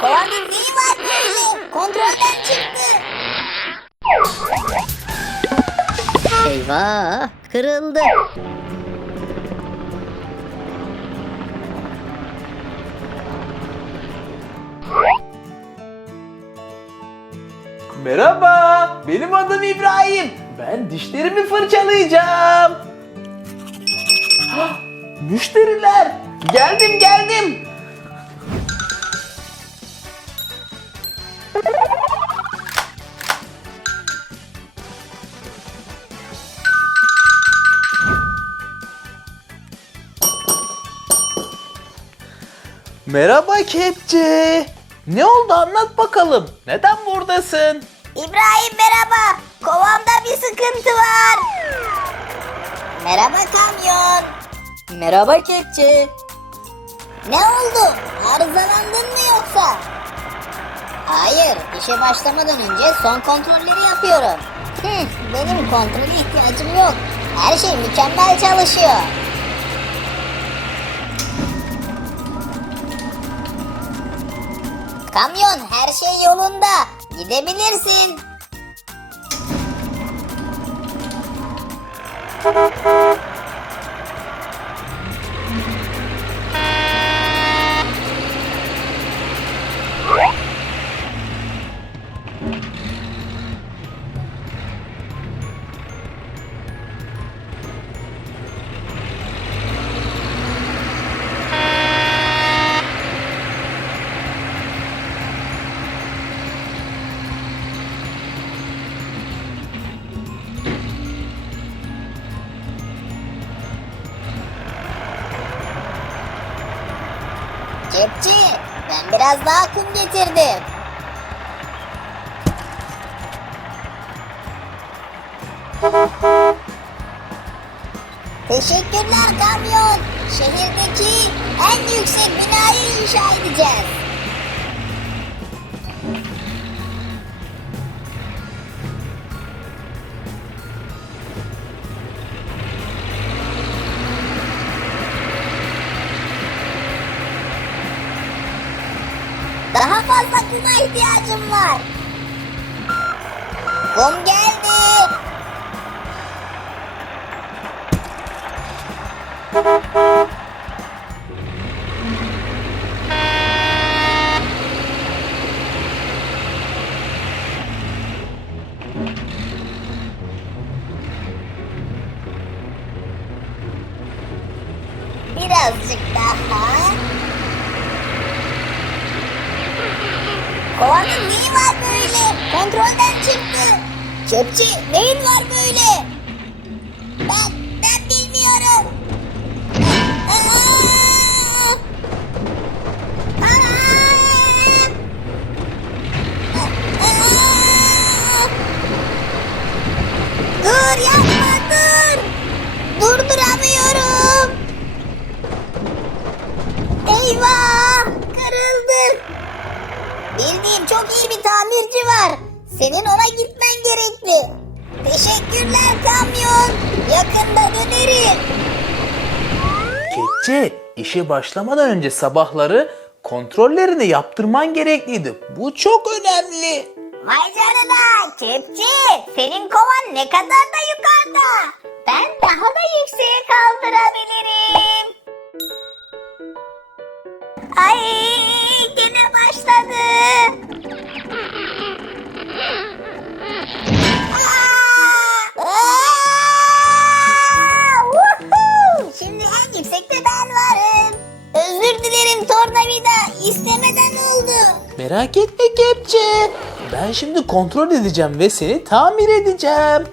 Kovanın neyi var böyle? Kontrolden çıktı. Eyvah kırıldı. Merhaba, benim adım İbrahim. Ben dişlerimi fırçalayacağım. Hah, Müşteriler, geldim geldim. Merhaba kepçe. Ne oldu anlat bakalım. Neden buradasın? İbrahim merhaba. Kovamda bir sıkıntı var. Merhaba kamyon. Merhaba kepçe. Ne oldu? Arızalandın mı yoksa? Hayır, işe başlamadan önce son kontrolleri yapıyorum. Hı, benim kontrole ihtiyacım yok. Her şey mükemmel çalışıyor. Kamyon her şey yolunda. Gidebilirsin. Kepçi, ben biraz daha kum getirdim. Teşekkürler kamyon. Şehirdeki en yüksek binayı inşa edeceğiz. Daha fazla kuma ihtiyacım var. Kum geldi. Birazcık daha. Kovanın neyi var böyle? Kontrolden çıktı. Kepçi neyin var böyle? Ben tamirci var. Senin ona gitmen gerekli. Teşekkürler kamyon. Yakında dönerim. Kepçe, işe başlamadan önce sabahları kontrollerini yaptırman gerekliydi. Bu çok önemli. Vay canına kepçe. Senin kovan ne kadar da yukarıda. Ben daha da yükseğe kaldırabilirim. Ay gene başladı. Şimdi en yüksekte ben varım. Özür dilerim tornavida. istemeden oldu. Merak etme Kepçe. Ben şimdi kontrol edeceğim ve seni tamir edeceğim.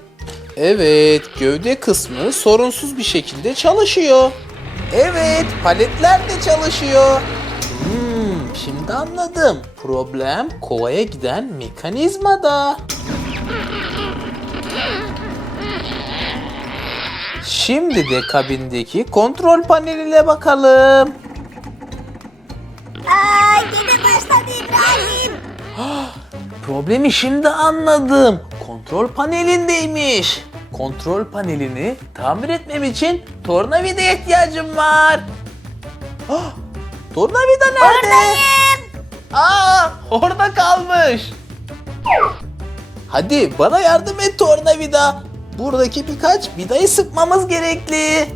Evet, gövde kısmı sorunsuz bir şekilde çalışıyor. Evet, paletler de çalışıyor. Hmm, şimdi anladım. Problem kovaya giden mekanizmada. Şimdi de kabindeki kontrol paneline bakalım. Aa gene başladı İbrahim. Problemi şimdi anladım. Kontrol panelindeymiş. Kontrol panelini tamir etmem için tornavida ihtiyacım var. Ah, tornavida nerede? Buradayım. Aa, Aa, orada kalmış. Hadi bana yardım et tornavida. Buradaki birkaç vidayı sıkmamız gerekli.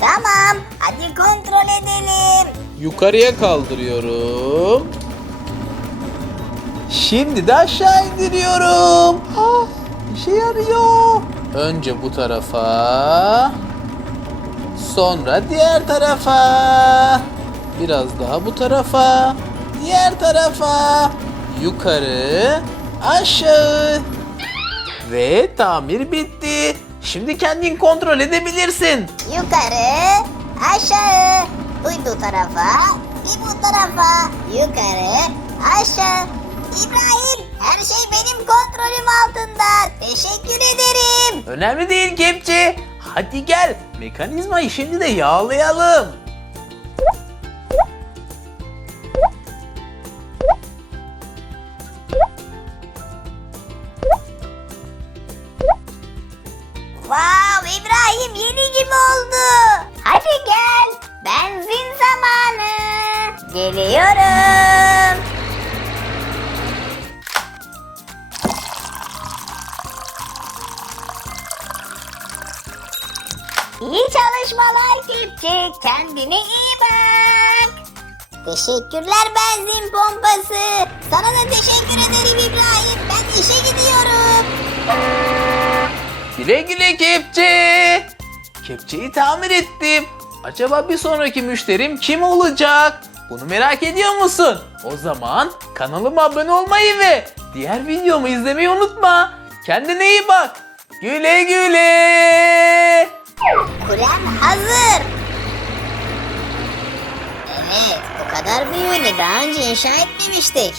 Tamam, hadi kontrol edelim. Yukarıya kaldırıyorum. Şimdi de aşağı indiriyorum. Ah, işe yarıyor. Önce bu tarafa. Sonra diğer tarafa. Biraz daha bu tarafa. Diğer tarafa. Yukarı, aşağı. Ve tamir bitti. Şimdi kendin kontrol edebilirsin. Yukarı, aşağı, bir bu tarafa, bir bu tarafa, yukarı, aşağı. İbrahim, her şey benim kontrolüm altında. Teşekkür ederim. Önemli değil kepçe. Hadi gel. Mekanizmayı şimdi de yağlayalım. Vav İbrahim yeni gibi oldu. Hadi gel. Benzin zamanı. Geliyorum. İyi çalışmalar Kepçe. Kendine iyi bak. Teşekkürler benzin pompası. Sana da teşekkür ederim İbrahim. Ben işe gidiyorum. Güle güle kepçe. Kepçeyi tamir ettim. Acaba bir sonraki müşterim kim olacak? Bunu merak ediyor musun? O zaman kanalıma abone olmayı ve diğer videomu izlemeyi unutma. Kendine iyi bak. Güle güle. Kulem hazır. Evet, bu kadar büyüğünü daha önce inşa etmemiştik.